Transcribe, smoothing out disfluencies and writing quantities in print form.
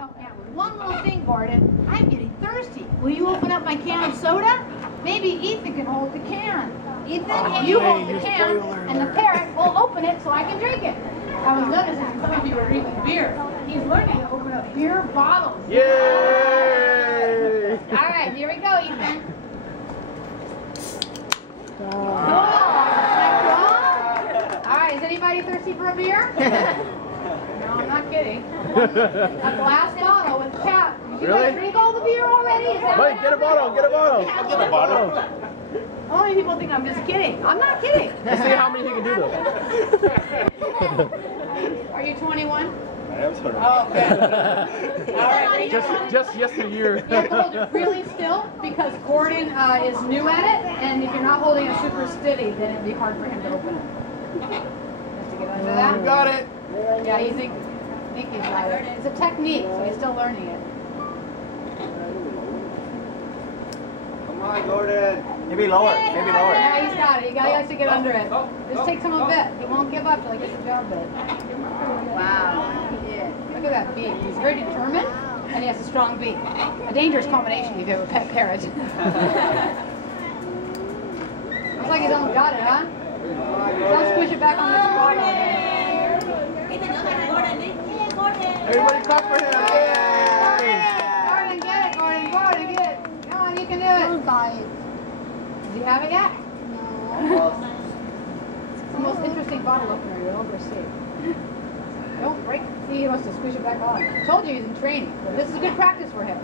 help me out with one little thing, Gordon. I'm getting thirsty. Will you open up my can of soda? Maybe Ethan can hold the can. Ethan, you hold the can, and the parrot will open it so I can drink it. I was noticing some of you were drinking beer. He's learning to open up beer bottles. Yay! All right, here we go, Ethan. Cool. All right, is anybody thirsty for a beer? No, I'm not kidding. A glass bottle with a cap. Did you guys drink all the beer already? Wait, get a bottle, get a bottle. I'll get a bottle. How many people think I'm just kidding? I'm not kidding. Let's see how many he can do though. Are you 21? I am sort of. Oh, good. All right. Just yesteryear. You have to hold it really still because Gordon is new at it, and if you're not holding it super steady, then it'd be hard for him to open it. Just to get under that. You got it. Yeah, you think he's got it. It's a technique, so he's still learning it. Come on, Gordon. Maybe lower, maybe lower. Yeah, he's got it. He likes to get under it. Just take some of it. He won't give up till he gets the job done. Wow. Yeah. Look at that beak. He's very determined, and he has a strong beak. A dangerous combination if you have a pet parrot. Looks like he's almost got it, huh? Don't squish it back on the bottle. Everybody clap for him. Gordon, get it, Gordon. Gordon, get it. Come on, you can do it. Does he have it yet? No. It's the most interesting bottle opener you'll ever see. Don't break it. See, he wants to squish it back on. I told you he's in training, but this is good practice for him.